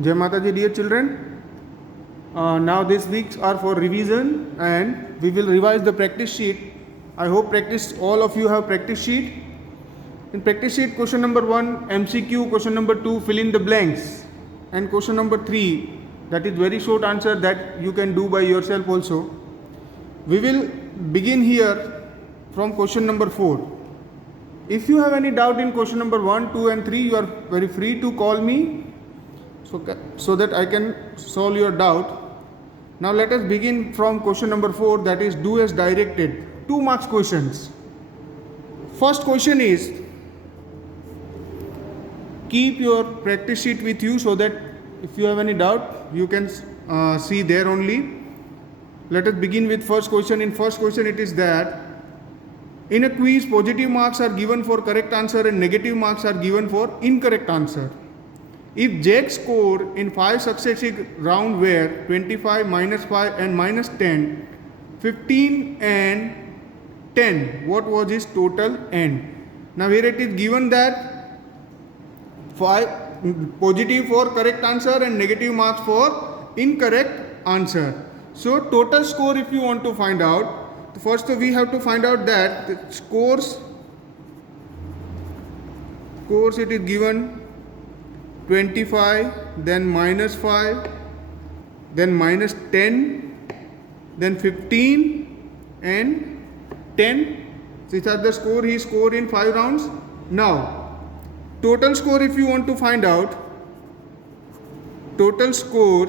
Jai Mataji, dear children. Now these weeks are for revision and we will revise the practice sheet. I hope all of you have practice sheet. In practice sheet, question number 1 MCQ, question number 2 fill in the blanks, and question number 3, that is very short answer that you can do by yourself also. We will begin here from question number 4. If you have any doubt in question number 1, 2 and 3, you are very free to call me so that I can solve your doubt. Now let us begin from question number 4, that is do as directed. 2 marks questions. First question is, keep your practice sheet with you so that if you have any doubt you can see there only. Let us begin with first question. In first question it is that in a quiz positive marks are given for correct answer and negative marks are given for incorrect answer. If Jack's score in 5 successive rounds were 25, -5 and -10, 15 and 10, what was his total end? Now here it is given that 5 positive for correct answer and negative marks for incorrect answer. So total score, if you want to find out, first we have to find out that the scores it is given 25, then -5, then -10, then 15 and 10. These are the score he scored in 5 rounds. Now total score, if you want to find out, total score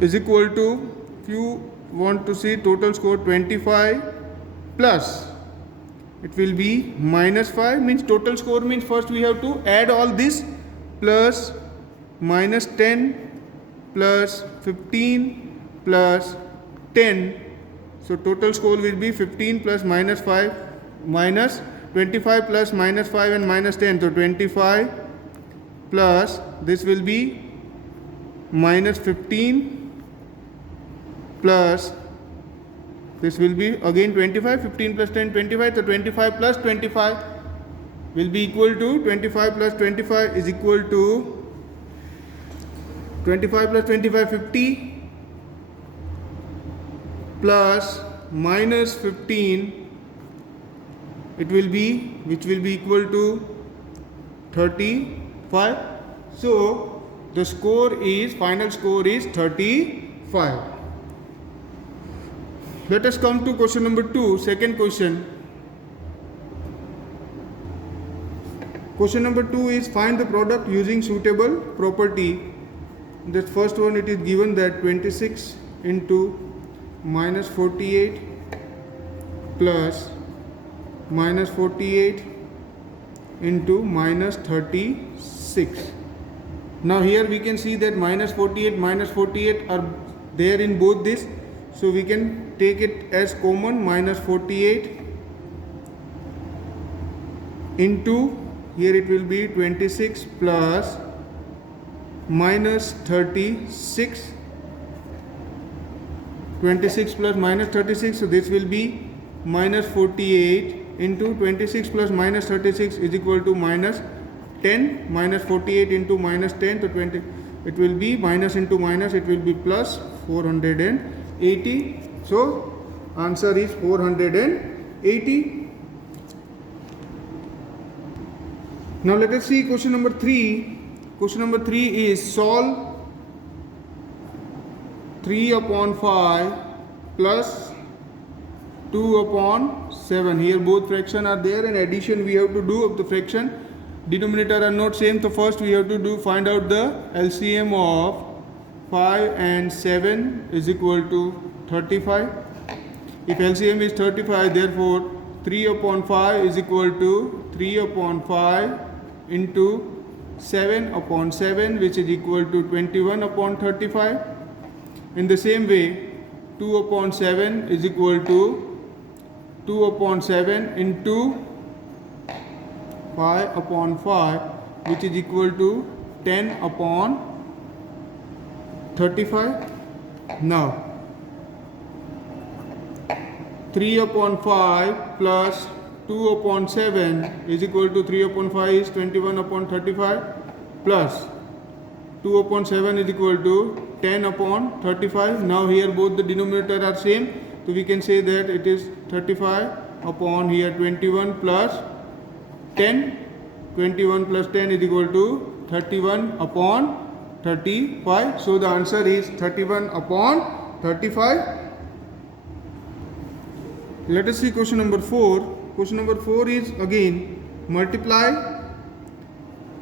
is equal to, if you want to see total score, 25 plus it will be -5, means total score means first we have to add all this, plus -10 plus 15 plus 10. So total score will be 15 plus -5 minus 25 plus -5 and -10. So 25 plus this will be -15 plus this will be again 25, 15 plus 10, 25. So 25 plus 25 will be equal to 25 plus 25 is equal to 25 plus 25, 50 plus -15, it will be, which will be equal to 35. So the score is, final score is 35. Let us come to question number 2, second question. Question number 2 is find the product using suitable property. The first one, it is given that 26 into -48 plus -48 into -36. Now here we can see that -48 are there in both this, so we can take it as common. -48 into, here it will be 26 plus -36, 26 plus -36, so this will be -48 into 26 plus -36 is equal to -10, -48 into -10, so 20, it will be minus into minus, it will be plus 480. So answer is 480. Now let us see question number 3. Question number 3 is solve 3 upon 5 plus 2 upon 7. Here both fraction are there, and addition we have to do of the fraction. Denominator are not same, so first we have to find out the LCM of 5 and 7 is equal to 35. If LCM is 35, therefore 3 upon 5 is equal to 3 upon 5 into 7 upon 7, which is equal to 21 upon 35. In the same way, 2 upon 7 is equal to 2 upon 7 into 5 upon 5, which is equal to 10 upon 35. Now 3 upon 5 plus 2 upon 7 is equal to 3 upon 5 is 21 upon 35 plus 2 upon 7 is equal to 10 upon 35. Now here both the denominator are same, so we can say that it is 35 upon here 21 plus 10. 21 plus 10 is equal to 31 upon 35. So the answer is 31 upon 35. Let us see question number 4. Question number 4 is again multiply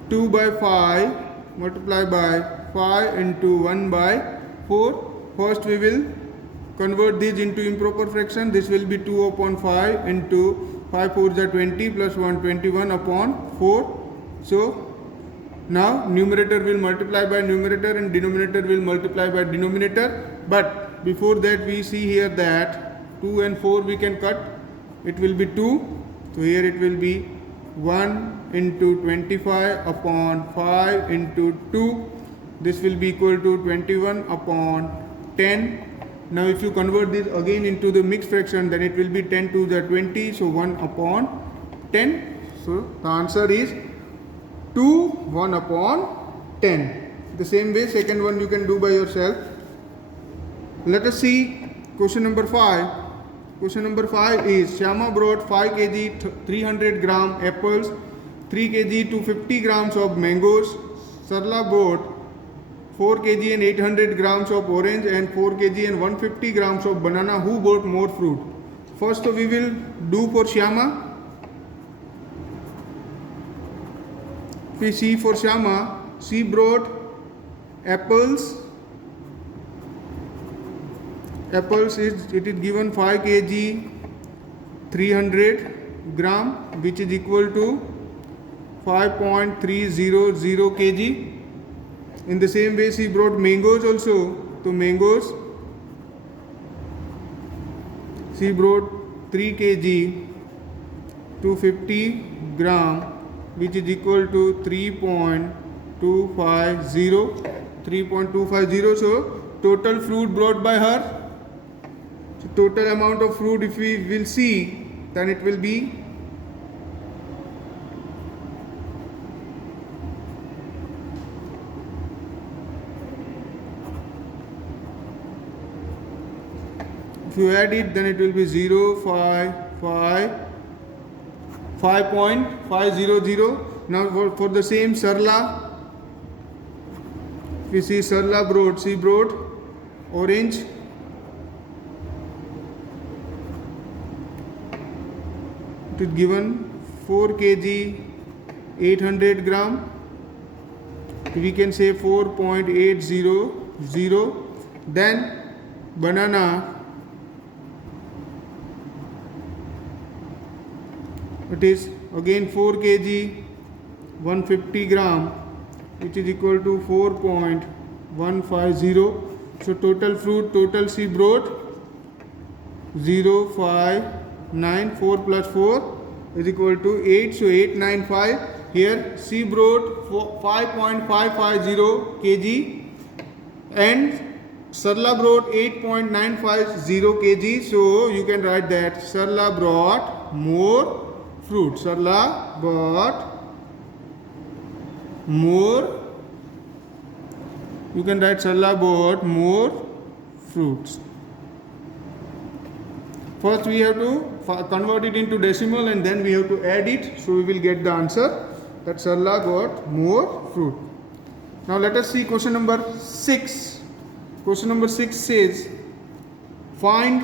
2 by 5 multiply by 5 into 1 by 4. First we will convert this into improper fraction. This will be 2 upon 5 into 5 4s are 20 plus 1 21 upon 4. So now numerator will multiply by numerator and denominator will multiply by denominator. But before that we see here that 2 and 4 we can cut. It will be 2. So here it will be 1 into 25 upon 5 into 2. This will be equal to 21 upon 10. Now if you convert this again into the mixed fraction, then it will be 10 to the 20. So 1 upon 10. So the answer is 2 1 upon 10. The same way second one you can do by yourself. Let us see question number 5. Question number 5 is Shyama brought 5 kg 300 gram apples, 3 kg 250 grams of mangoes. Sarla brought 4 kg and 800 grams of orange and 4 kg and 150 grams of banana. Who bought more fruit? First we will do for Shyama. If we see for Shyama, she brought apples. Apples is given 5 kg 300 gram, which is equal to 5.300 kg. In the same way she brought mangoes also. So mangoes she brought 3 kg 250 gram, which is equal to 3.250. So total fruit brought by her. So total amount of fruit, if we will see, then it will be if you add it, then it will be 5.500. Now for the same Sarla, if we see Sarla brought, she brought orange. It is given 4 kg 800 gram. We can say 4.800. Then banana it is again 4 kg 150 gram, which is equal to 4.150. So total fruit she brought 0.594 plus 4 is equal to 8. So 895. Here she brought 5.550 kg and Sarla brought 8.950 kg. So you can write that Sarla brought more fruit. Sarla brought more. You can write Sarla brought more fruits. First we have to convert it into decimal and then we have to add it. So we will get the answer that Sarla got more fruit. Now let us see question number 6. Question number 6 says find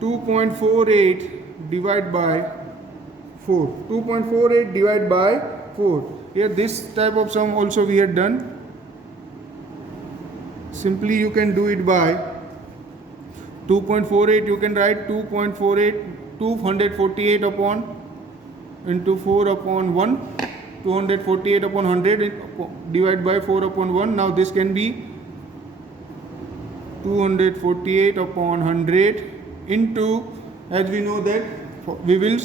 2.48 divided by 4. 2.48 divided by 4. Here this type of sum also we had done. Simply you can do it by 2.48. You can write 2.48 248 upon into 4 upon 1. 248 upon 100 divided by 4 upon 1. Now this can be 248 upon 100 into, as we know that we will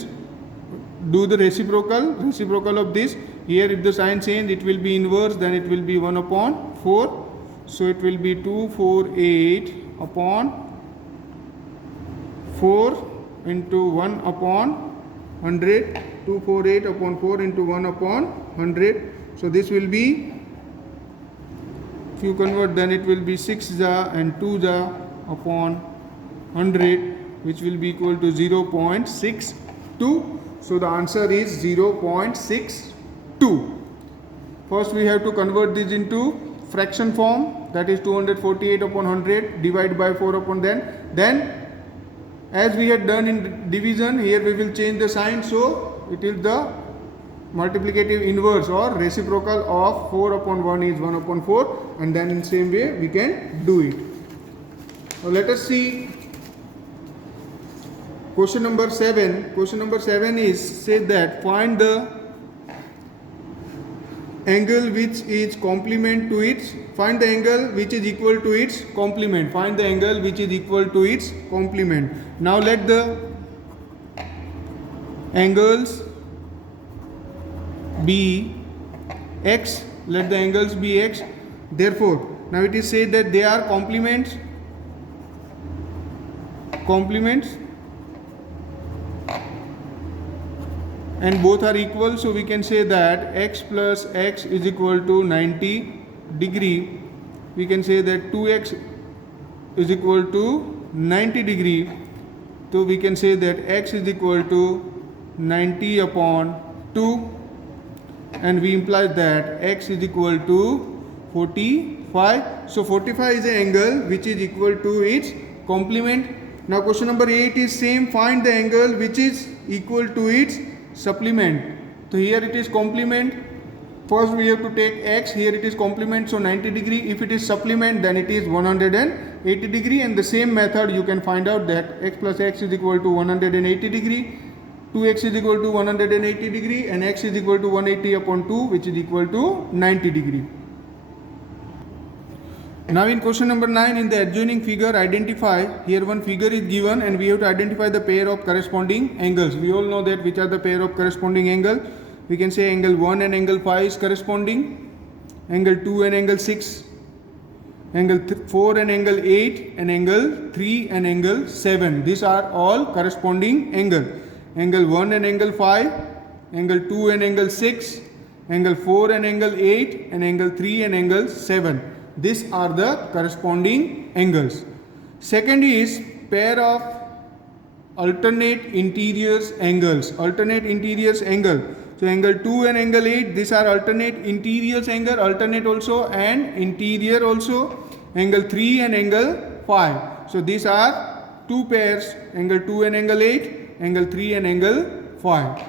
do the reciprocal of this. Here if the sign change, it will be inverse, then it will be 1 upon 4. So it will be 248 upon 4 into 1 upon 100. 248 upon 4 into 1 upon 100. So this will be if you convert, then it will be 6 ja and 2 ja upon 100, which will be equal to 0.62. So the answer is 0.62. First we have to convert this into fraction form, that is 248 upon 100 divided by 4 upon 10. Then as we had done in division, here we will change the sign, so it is the multiplicative inverse or reciprocal of 4 upon 1 is 1 upon 4, and then in same way we can do it. Now let us see question number 7. Question number 7 is said that find the angle which is complement to its, find the angle which is equal to its complement, find the angle which is equal to its complement. Now let the angles be x, let the angles be x. Therefore now it is said that they are complements and both are equal, so we can say that x plus x is equal to 90 degree. We can say that 2x is equal to 90 degree, so we can say that x is equal to 90 upon 2, and we imply that x is equal to 45. So 45 is the angle which is equal to its complement. Now question number 8 is same, find the angle which is equal to its supplement. So here it is complement, first we have to take x, here it is complement, so 90 degree. If it is supplement, then it is 180 degree, and the same method you can find out that x plus x is equal to 180 degree, 2x is equal to 180 degree, and x is equal to 180 upon 2, which is equal to 90 degree. Now in question number 9, in the adjoining figure identify, here one figure is given and we have to identify the pair of corresponding angles. We all know that which are the pair of corresponding angle. We can say angle 1 and angle 5 is corresponding, angle 2 and angle 6, angle 4 and angle 8, and angle 3 and angle 7. These are all corresponding angle. Angle 1 and angle 5, angle 2 and angle 6, angle 4 and angle 8, and angle 3 and angle 7. These are the corresponding angles. Second is pair of alternate interiors angles. Alternate interiors angle. So angle 2 and angle 8, these are alternate interiors angle, alternate also and interior also. Angle 3 and angle 5. So these are two pairs, angle 2 and angle 8, angle 3 and angle 5.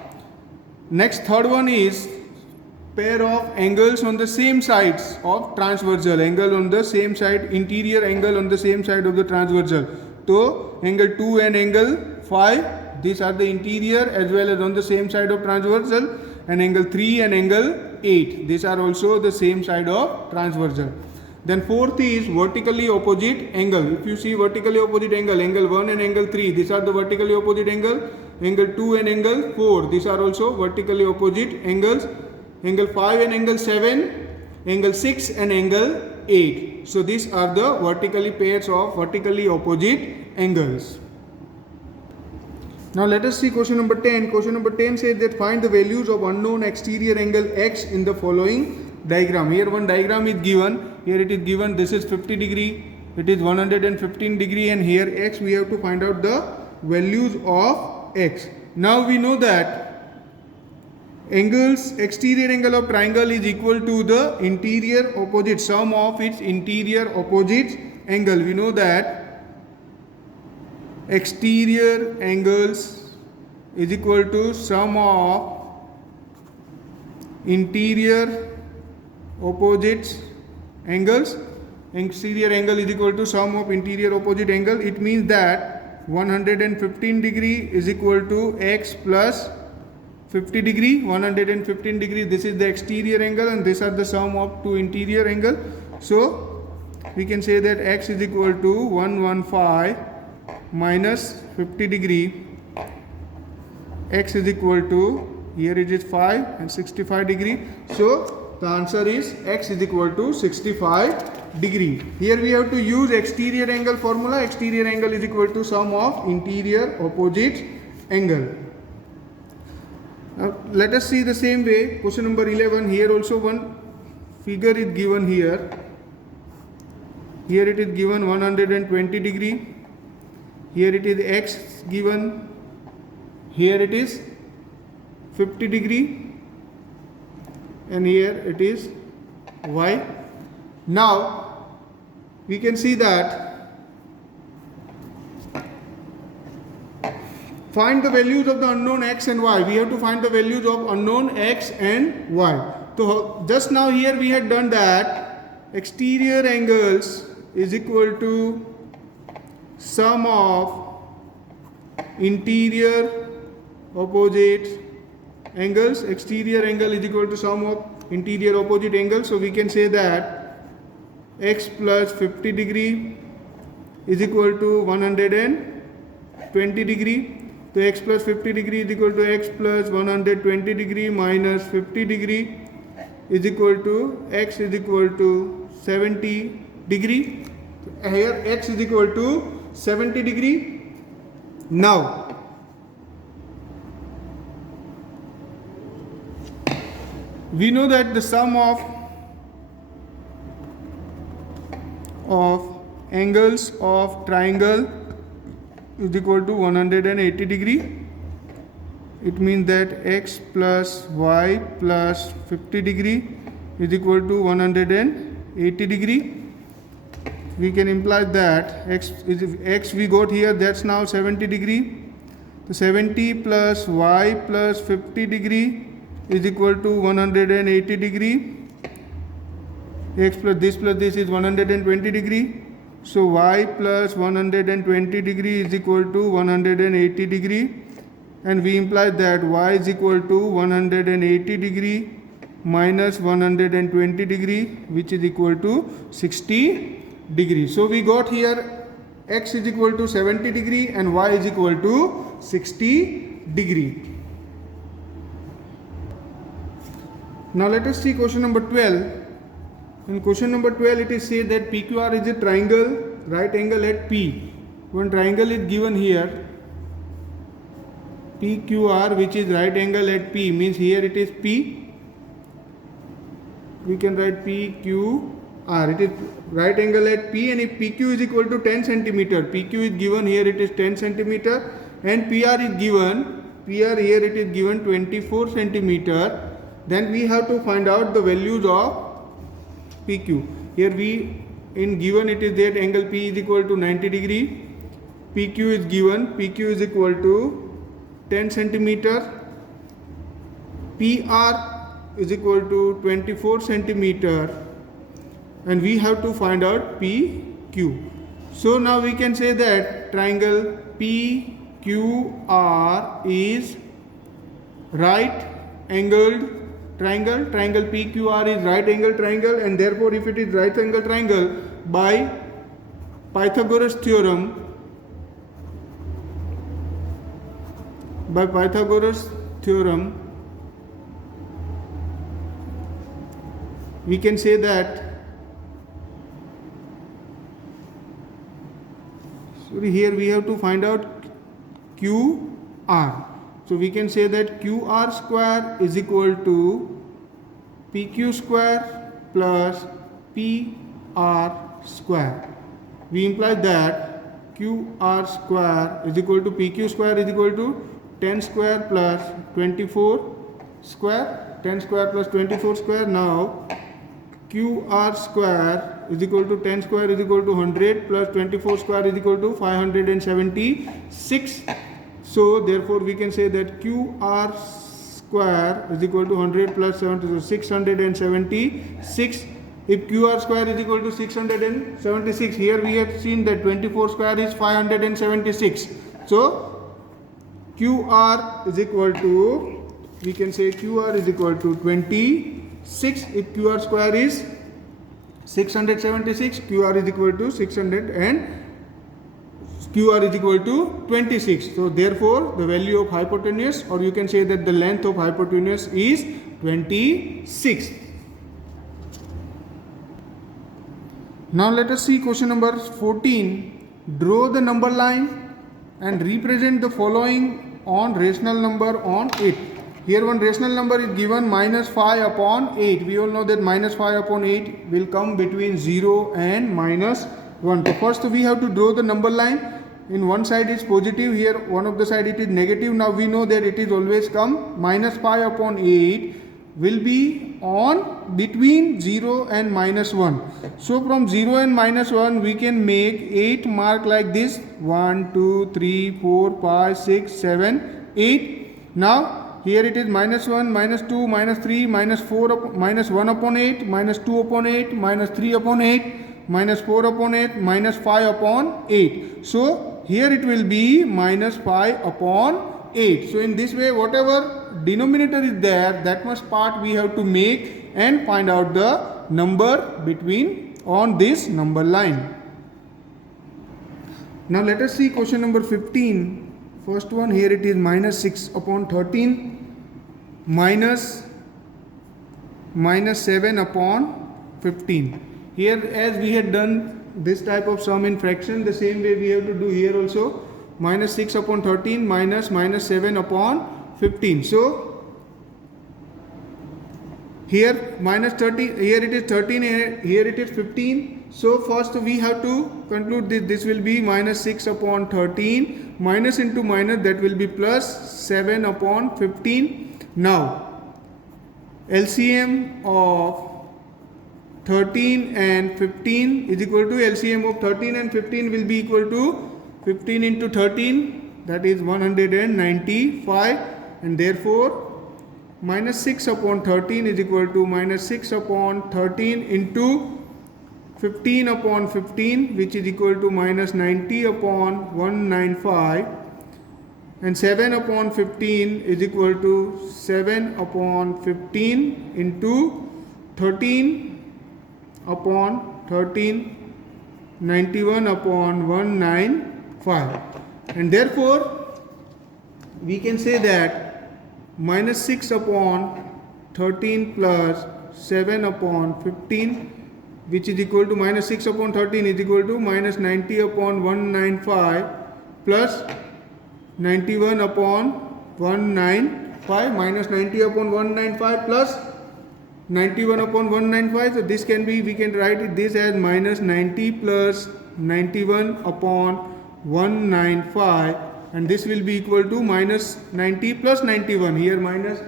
Next, third one is pair of angles on the same sides of transversal, angle on the same side, interior angle on the same side of the transversal. So angle 2 and angle 5, these are the interior as well as on the same side of transversal, and angle 3 and angle 8, these are also the same side of transversal. Then fourth is vertically opposite angle. If you see vertically opposite angle, angle 1 and angle 3, these are the vertically opposite angle. Angle 2 and angle 4, these are also vertically opposite angles. Angle 5 and angle 7, angle 6 and angle 8. So these are the vertically pairs of vertically opposite angles. Now let us see question number 10. Question number 10 says that find the values of unknown exterior angle x in the following diagram. Here one diagram is given. Here it is given, this is 50 degree, it is 115 degree, and here x, we have to find out the values of x. Now we know that angles, exterior angle of triangle is equal to the interior opposite, sum of its interior opposite angle. We know that exterior angles is equal to sum of interior opposite angles. Exterior angle is equal to sum of interior opposite angle. It means that 115 degree is equal to x plus 50 degree. 115 degree, this is the exterior angle and these are the sum of two interior angle. So we can say that x is equal to 115 minus 50 degree. X is equal to, here it is 5 and 65 degree. So the answer is x is equal to 65 degree. Here we have to use exterior angle formula. Exterior angle is equal to sum of interior opposite angle. Now let us see the same way. Question number 11. Here also one figure is given here. Here it is given 120 degree. Here it is x given. Here it is 50 degree. And here it is y. Now we can see that find the values of the unknown x and y. We have to find the values of unknown x and y. So just now here we had done that exterior angles is equal to sum of interior opposite angles. Exterior angle is equal to sum of interior opposite angles. So we can say that x plus 50 degree is equal to 120 degree. So x plus 50 degree is equal to x plus 120 degree minus 50 degree is equal to x is equal to 70 degree. Here x is equal to 70 degree. Now we know that the sum of angles of triangle is equal to 180 degree. It means that x plus y plus 50 degree is equal to 180 degree. We can imply that x we got here, that's now 70 degree. So 70 plus y plus 50 degree is equal to 180 degree. X plus this is 120 degree. So y plus 120 degree is equal to 180 degree, and we imply that y is equal to 180 degree minus 120 degree, which is equal to 60 degree. So we got here x is equal to 70 degree and y is equal to 60 degree. Now let us see question number 12. In question number 12 it is said that PQR is a triangle, right angle at P. One triangle is given here, PQR, which is right angle at P, means here it is P. We can write PQR, it is right angle at P, and if PQ is equal to 10 centimeter, PQ is given here, it is 10 centimeter, and PR is given, PR here it is given 24 centimeter, then we have to find out the values of PQ. Here we in given it is that angle P is equal to 90 degree. PQ is given, PQ is equal to 10 centimeter. PR is equal to 24 centimeter, and we have to find out PQ. So now we can say that triangle PQR is right angled triangle. Triangle PQR is right angle triangle, and therefore if it is right angle triangle, by Pythagoras theorem, we can say that here we have to find out QR. So we can say that QR square is equal to PQ square plus PR square. We imply that QR square is equal to PQ square is equal to 10 square plus 24 square. 10 square plus 24 square. Now QR square is equal to 10 square is equal to 100 plus 24 square is equal to 576. So therefore we can say that QR square is equal to 100 plus 70, so 676. If QR square is equal to 676, here we have seen that 24 square is 576. So QR is equal to, we can say QR is equal to 26. If QR square is 676, QR is equal to 600 and QR is equal to 26. So therefore the value of hypotenuse, or you can say that the length of hypotenuse is 26. Now let us see question number 14. Draw the number line and represent the following on rational number on it. Here one rational number is given minus 5 upon 8. We all know that minus 5 upon 8 will come between 0 and minus 1. So first we have to draw the number line. In one side is positive, here one of the side it is negative. Now we know that it is always come minus pi upon 8 will be on between 0 and minus 1. So from 0 and minus 1 we can make 8 mark like this: 1, 2, 3, 4, 5, 6, 7, 8. Now here it is minus 1, minus 2, minus 3, minus 4, minus 1 upon 8, minus 2 upon 8, minus 3 upon 8, minus 4 upon 8, minus 5 upon 8. So here it will be minus 5 upon 8. So in this way, whatever denominator is there, that much part we have to make and find out the number between on this number line. Now let us see question number 15. First one, here it is minus 6 upon 13 minus 7 upon 15. Here, as we had done this type of sum in fraction, the same way we have to do here also. Minus 6 upon 13 minus 7 upon 15. So here minus 30, here it is 13, here it is 15. So first we have to conclude this will be minus 6 upon 13, minus into minus, that will be plus 7 upon 15. Now LCM of 13 and 15 is equal to LCM of 13 and 15 will be equal to 15 into 13, that is 195, and therefore minus 6 upon 13 is equal to minus 6 upon 13 into 15 upon 15, which is equal to minus 90 upon 195, and 7 upon 15 is equal to 7 upon 15 into 13 upon 13, 91 upon 195, and therefore we can say that minus 6 upon 13 plus 7 upon 15, which is equal to minus 6 upon 13 is equal to minus 90 upon 195 plus 91 upon 195, minus 90 upon 195 plus 91 upon 195. So this can be, we can write this as minus 90 plus 91 upon 195, and this will be equal to minus 90 plus 91. Here minus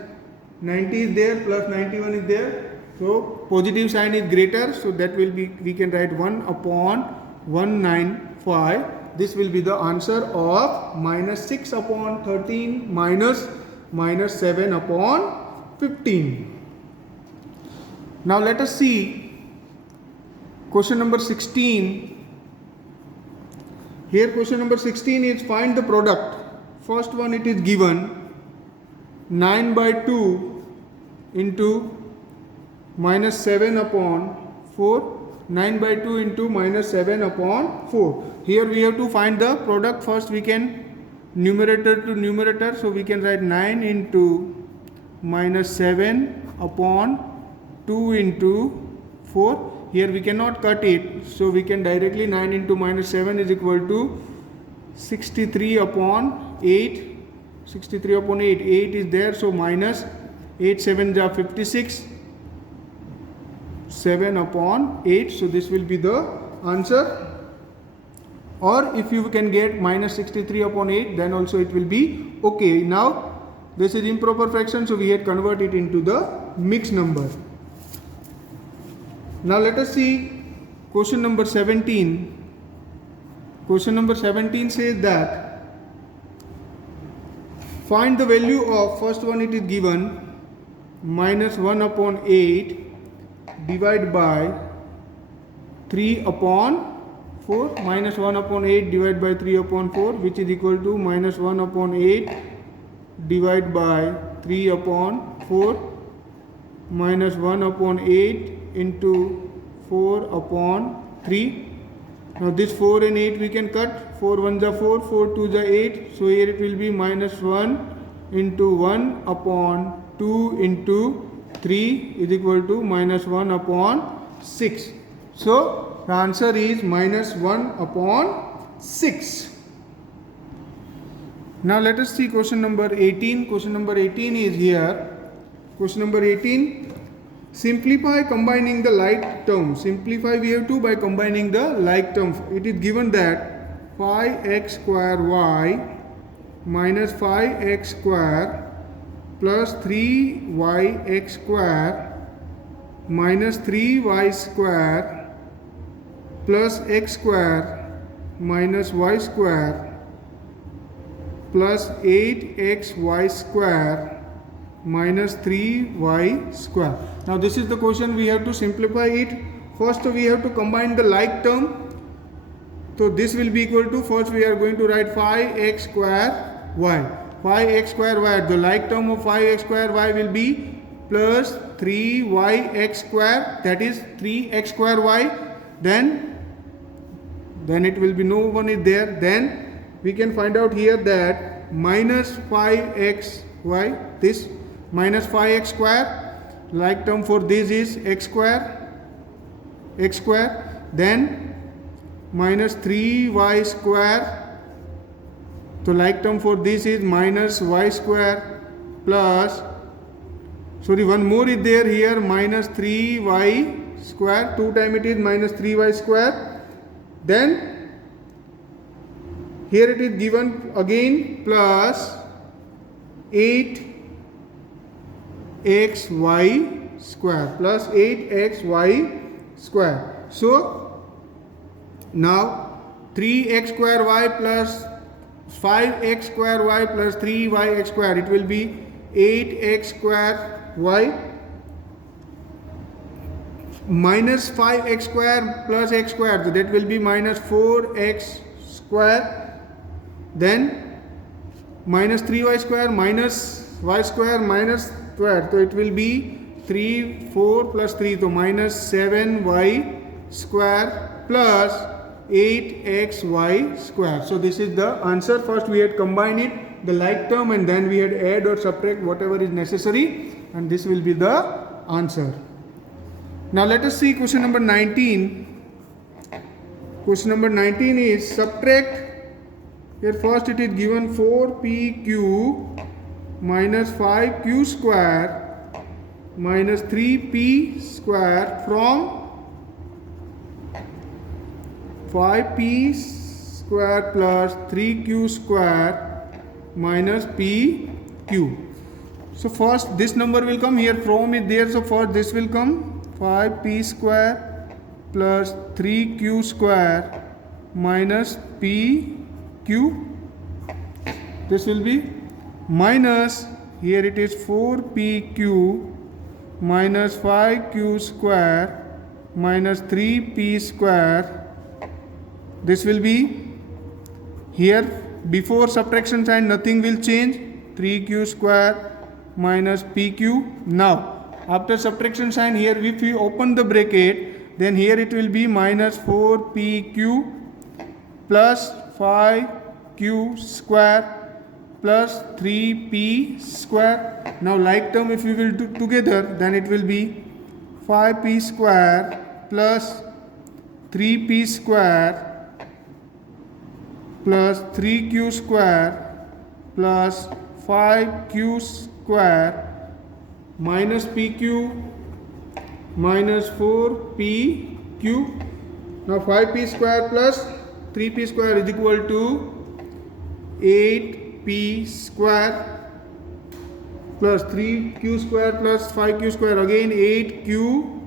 90 is there, plus 91 is there. So positive sign is greater, so that will be, we can write 1 upon 195. This will be the answer of minus 6 upon 13 minus 7 upon 15. Now let us see question number 16. Here question number 16 is find the product. First one, it is given 9 by 2 into minus 7 upon 4. 9 by 2 into minus 7 upon 4. Here we have to find the product. First we can numerator to numerator. So we can write 9 into minus 7 upon 2 into 4. Here we cannot cut it, so we can directly 9 into minus 7 is equal to 63 upon 8. 63 upon 8. 8 is there, so minus 8 7 are 56. 7 upon 8. So this will be the answer. Or if you can get minus 63 upon 8, then also it will be okay. Now this is improper fraction, so we had convert it into the mixed number. Now let us see question number 17. Question number 17 says that find the value of, first one it is given minus 1 upon 8 divided by 3 upon 4. Minus 1 upon 8 divided by 3 upon 4, which is equal to minus 1 upon 8 divided by 3 upon 4 minus 1 upon 8 into 4 upon 3. Now this 4 and 8 we can cut. 4 1s are 4, 4 2s are 8. So here it will be minus 1 into 1 upon 2 into 3 is equal to minus 1 upon 6. So the answer is minus 1 upon 6. Now let us see question number 18. Question number 18 is here. Question number 18. Simplify combining the like term. Simplify we have to by combining the like terms. It is given that 5x square y minus 5x square plus 3yx square minus 3y square plus x square minus y square plus 8xy square minus 3y square. Now this is the question, we have to simplify it. First we have to combine the like term. So this will be equal to, first we are going to write 5x square y. 5x square y, the like term of 5x square y will be plus 3yx square, that is 3x square y. Then it will be, no one is there. Then we can find out here that minus 5xy, this minus 5x square, like term for this is x square, then minus 3y square, so like term for this is minus y square plus, sorry, one more is there here, minus 3y square, 2 times it is minus 3y square. Then here it is given again plus 8xy square, plus 8xy square. So now 3x square y plus 5x square y plus 3yx square, it will be 8x square y minus 5x square plus x square, so that will be minus 4x square, then minus 3y square minus y square minus square, so it will be 4 plus 3, so minus 7y square plus 8xy square. So this is the answer. First we had combined it, the like term, and then we had add or subtract whatever is necessary, and this will be the answer. Now let us see question number 19. Question number 19 is subtract. Here first it is given 4pq minus 5q square minus 3p square from 5p square plus 3q square minus pq. So first this number will come, here from is there, so first this will come 5p square plus 3q square minus pq. This will be minus, here it is 4pq minus 5q square minus 3p square. This will be, here before subtraction sign nothing will change, 3q square minus pq. Now after subtraction sign, here if we open the bracket, then here it will be minus 4pq plus 5q square plus 3p square. Now like term if we will do together, then it will be 5p square plus 3p square plus 3q square plus 5q square minus pq minus 4pq. Now 5p square plus 3p square is equal to 8p square plus 3q square plus 5q square, again 8q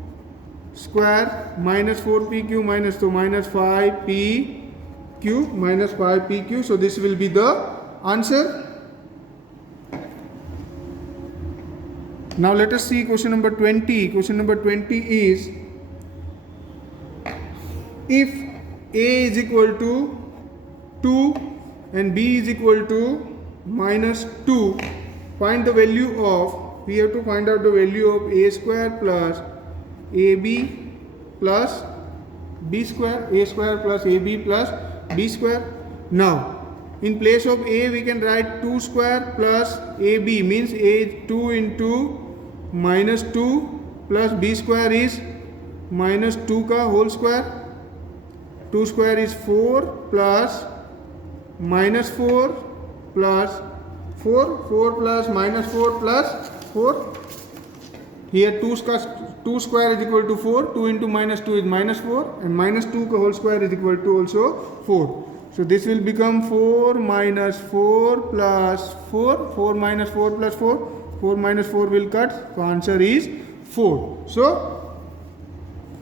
square minus 4pq minus, so minus 5pq minus 5pq. So this will be the answer. Now let us see question number 20. Question number 20 is, if a is equal to 2 and b is equal to minus 2, find the value of, we have to find out the value of a square plus ab plus b square, a square plus ab plus b square. Now in place of a we can write 2 square plus ab, means a is 2 into minus 2 plus b square is minus 2 का whole square. 2 square is 4 plus minus 4 plus 4, 4 plus minus 4 plus 4. Here 2 square is equal to 4, 2 into minus 2 is minus 4, and minus 2 whole square is equal to also 4. So this will become 4 minus 4 plus 4, 4 minus 4 plus 4, 4 minus 4 will cut, so answer is 4. So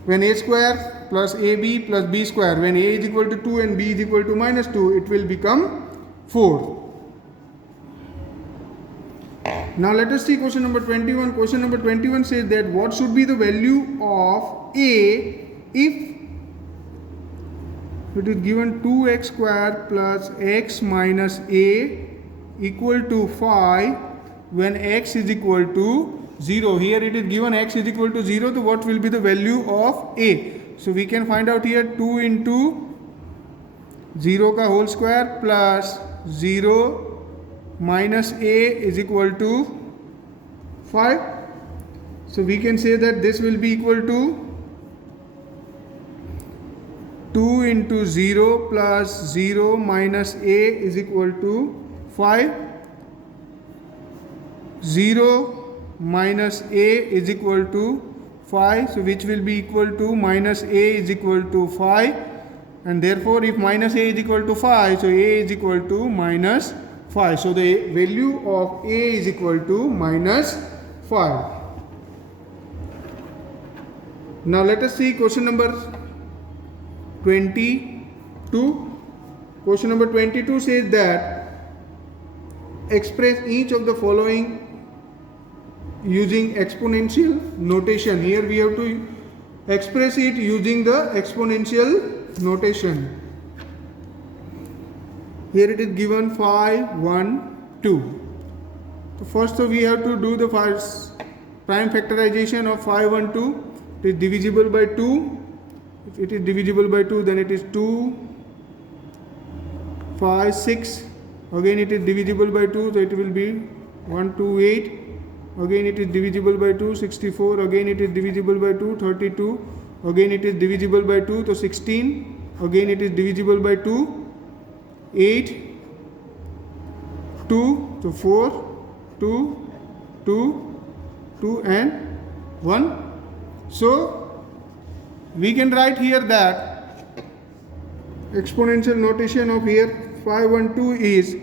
when a square plus ab plus b square, when a is equal to 2 and b is equal to minus 2, it will become 4. Now let us see question number 21. Question number 21 says that what should be the value of a if it is given 2x square plus x minus a equal to 5 when x is equal to 0. Here it is given x is equal to 0, so what will be the value of a? So we can find out here 2 into 0 ka whole square plus 0 minus a is equal to 5. So we can say that this will be equal to 2 into 0 plus 0 minus a is equal to 5. 0 minus a is equal to 5. So which will be equal to minus a is equal to 5. And therefore if minus a is equal to 5, so a is equal to minus 5. So the value of a is equal to minus 5. Now let us see question number 22. Question number 22 says that express each of the following using exponential notation. Here we have to express it using the exponential notation. Here it is given 5, 1, 2. So first we have to do the first prime factorization of 5, 1, 2. It is divisible by 2. If it is divisible by 2, then it is 2, 5, 6. Again it is divisible by 2, so it will be 1, 2, 8. Again it is divisible by 2, 64. Again it is divisible by 2, 32. Again it is divisible by 2, so 16. Again it is divisible by 2, 8, 2, so 4, 2, 2, 2 and 1. So we can write here that exponential notation of here 5, 1, 2 is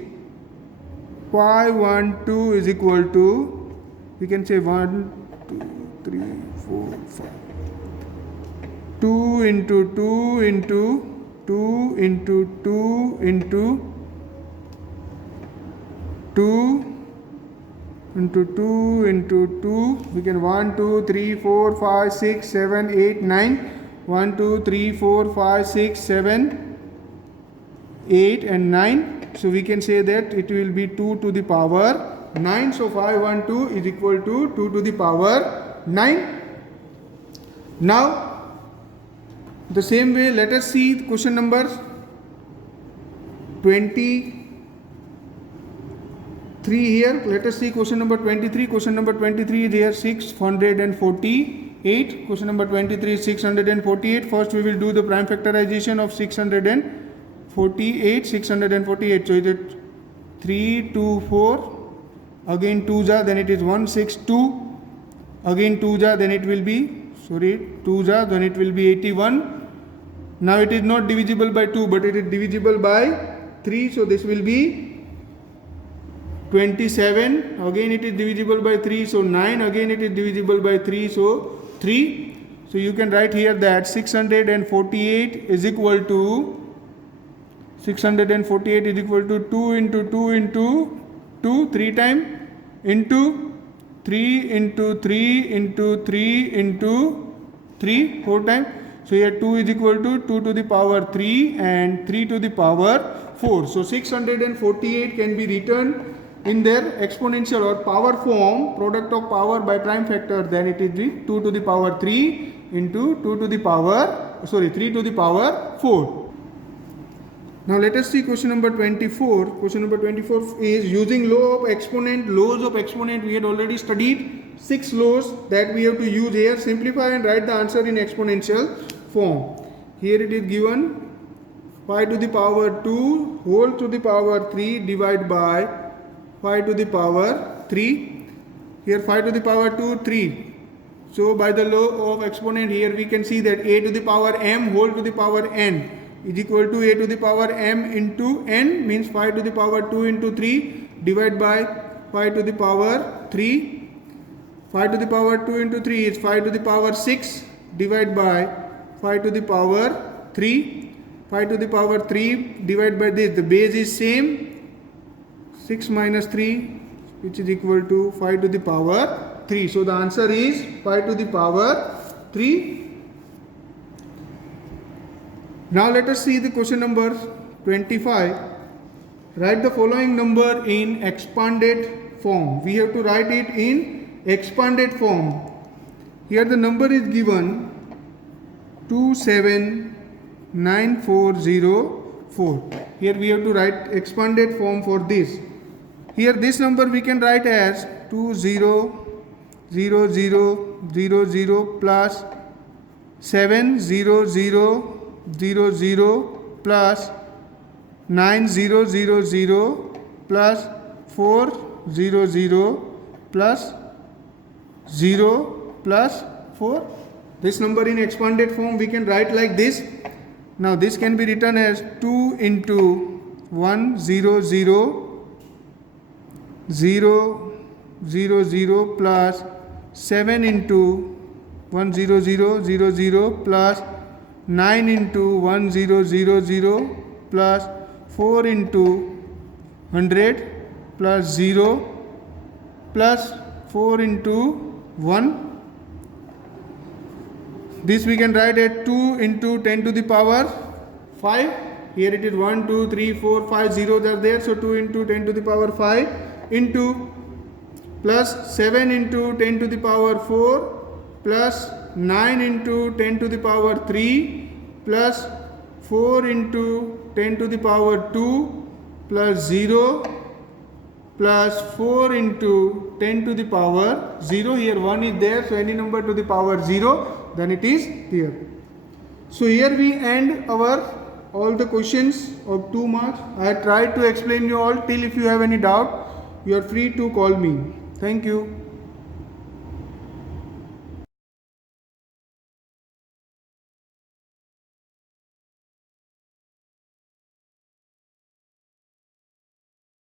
5, 1, 2 is equal to, we can say 1, 2, 3, 4, 5. 2 into 2 into 2 into 2 into 2 into 2 into 2. We can 1, 2, 3, 4, 5, 6, 7, 8, 9. 1, 2, 3, 4, 5, 6, 7, 8 and 9. So we can say that it will be 2 to the power 9. So 5, 1, 2 is equal to 2 to the power 9. Now the same way, let us see question number 23 here. Let us see question number 23. Question number 23 is here 648. Question number 23 is 648. First we will do the prime factorization of 648. 648. So it is 3, 2, 4. Again 2 ja, then it is 1, 6, 2. Again 2 ja, then it will be 2 ja, then it will be 81. Now it is not divisible by 2, but it is divisible by 3. So this will be 27. Again it is divisible by 3. So 9. Again it is divisible by 3. So 3. So you can write here that 648 is equal to 648 is equal to 2 into 2 into 2 3 times into 3 into 3 into 3 into 3 4 times. So here 2 is equal to 2 to the power 3 and 3 to the power 4. So 648 can be written in their exponential or power form, product of power by prime factor. Then it is 2 to the power 3 into 2 to the power 3 to the power 4. Now let us see question number 24. Question number 24 is using law of exponent. Laws of exponent we had already studied 6 laws that we have to use here. Simplify and write the answer in exponential form. Here it is given 5 to the power 2 whole to the power 3 divided by 5 to the power 3. Here 5 to the power 2 3. So by the law of exponent here we can see that a to the power m whole to the power n is equal to a to the power m into n, means 5 to the power 2 into 3 divided by 5 to the power 3. 5 to the power 2 into 3 is 5 to the power 6 divided by 5 to the power 3. 5 to the power 3 divided by this, the base is same, 6 minus 3, which is equal to 5 to the power 3. So the answer is 5 to the power 3. Now let us see the question number 25. Write the following number in expanded form. We have to write it in expanded form. Here the number is given 279404. Here we have to write expanded form for this. Here this number we can write as 200000 plus 70000 plus 9000 plus 400 plus 0 plus 4. This number in expanded form we can write like this. Now this can be written as 2 into 100 000 plus 7 into 10000 plus 9 into 1000 plus 4 into 100 plus 0 plus 4 into 1. This we can write at 2 into 10 to the power 5. Here it is 1, 2, 3, 4, 5 zeros are there. So 2 into 10 to the power 5 into plus 7 into 10 to the power 4 plus 9 into 10 to the power 3 plus 4 into 10 to the power 2 plus 0 plus 4 into 10 to the power 0. Here 1 is there, so any number to the power 0, then it is here. So here we end our all the questions of 2 marks. I tried to explain you all. Till if you have any doubt, you are free to call me. Thank you.